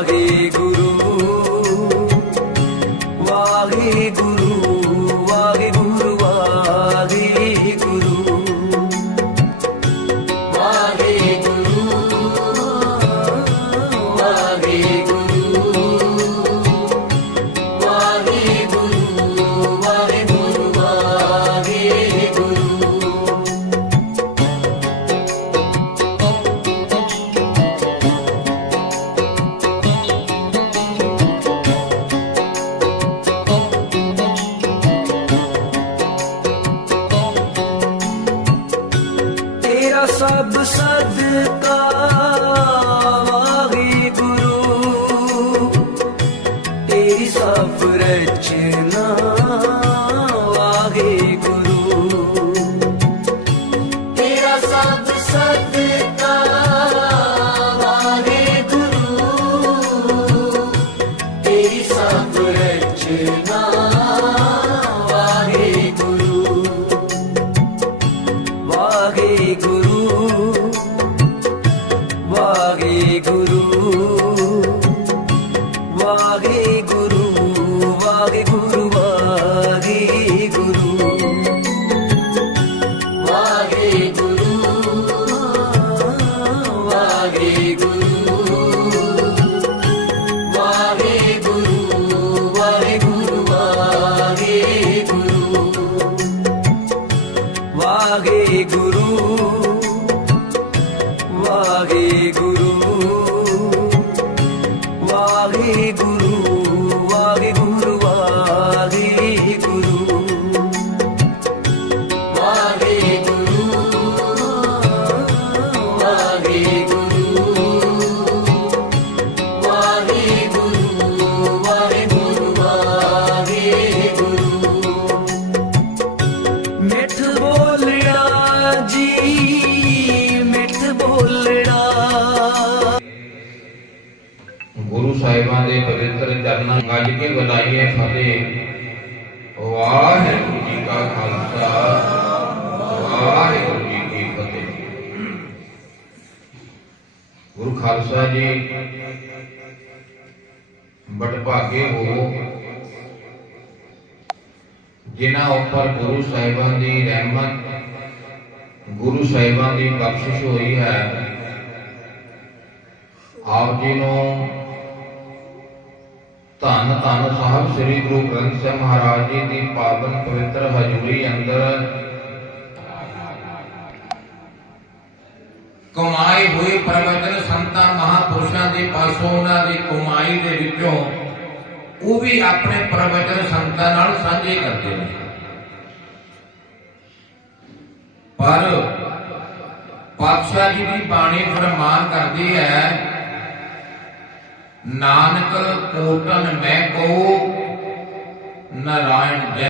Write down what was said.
रहेगो ਰੱਬ ਸਦਕਾ ਵਾਹੀ ਗੁਰੂ। ਤੇਰੀ ਸਭ ਰਚਨਾ Hollywood. ਸਾਹਿਬਾਂ ਦੇ ਪਵਿੱਤਰ ਚਰਨਾਂ ਗੱਜ ਕੇ ਬੁਲਾਈਏ ਫਤਿਹ। ਵਾਹਿਗੁਰੂ ਜੀ ਕਾ ਖਾਲਸਾ, ਵਾਹਿਗੁਰੂ ਜੀ ਕੀ ਫਤਿਹ। ਗੁਰੂ ਖਾਲਸਾ ਜੀ, ਬਟਭਾਗੇ ਹੋ। ਜਿਨ੍ਹਾਂ ਉੱਪਰ ਗੁਰੂ ਸਾਹਿਬਾਂ ਦੀ ਰਹਿਮਤ, ਗੁਰੂ ਸਾਹਿਬਾਂ ਦੀ ਬਖਸ਼ਿਸ਼ ਹੋਈ ਹੈ, ਆਪ ਜੀ ਨੂੰ ਧੰਨ ਧੰਨ ਸਾਹਿਬ ਸ੍ਰੀ ਗੁਰੂ ਗ੍ਰੰਥ ਸਾਹਿਬ ਮਹਾਰਾਜ ਜੀ ਦੀ ਪਾਵਨ ਪਵਿੱਤਰ ਹਜ਼ੂਰੀ ਅੰਦਰ ਕਮਾਈ ਹੋਈ ਪ੍ਰਵਚਨ ਸੰਤਾਂ ਮਹਾਪੁਰਸ਼ਾਂ ਦੇ ਪਾਸੋਂ ਉਹਨਾਂ ਦੀ ਕਮਾਈ ਦੇ ਵਿੱਚੋਂ ਉਹ ਵੀ ਆਪਣੇ ਪ੍ਰਵਚਨ ਸੰਤਾਂ ਨਾਲ ਸਾਂਝੇ ਕਰਦੇ ਨੇ ਪਰ ਪਾਤਸ਼ਾਹ ਜੀ ਦੀ ਬਾਣੀ ਫਰਮਾਨ ਕਰਦੀ ਹੈ ਨਾਨਕ ਕੋਟਨ ਮੈਂ ਕੋ ਨਾਰਾਇਣ ਜੈ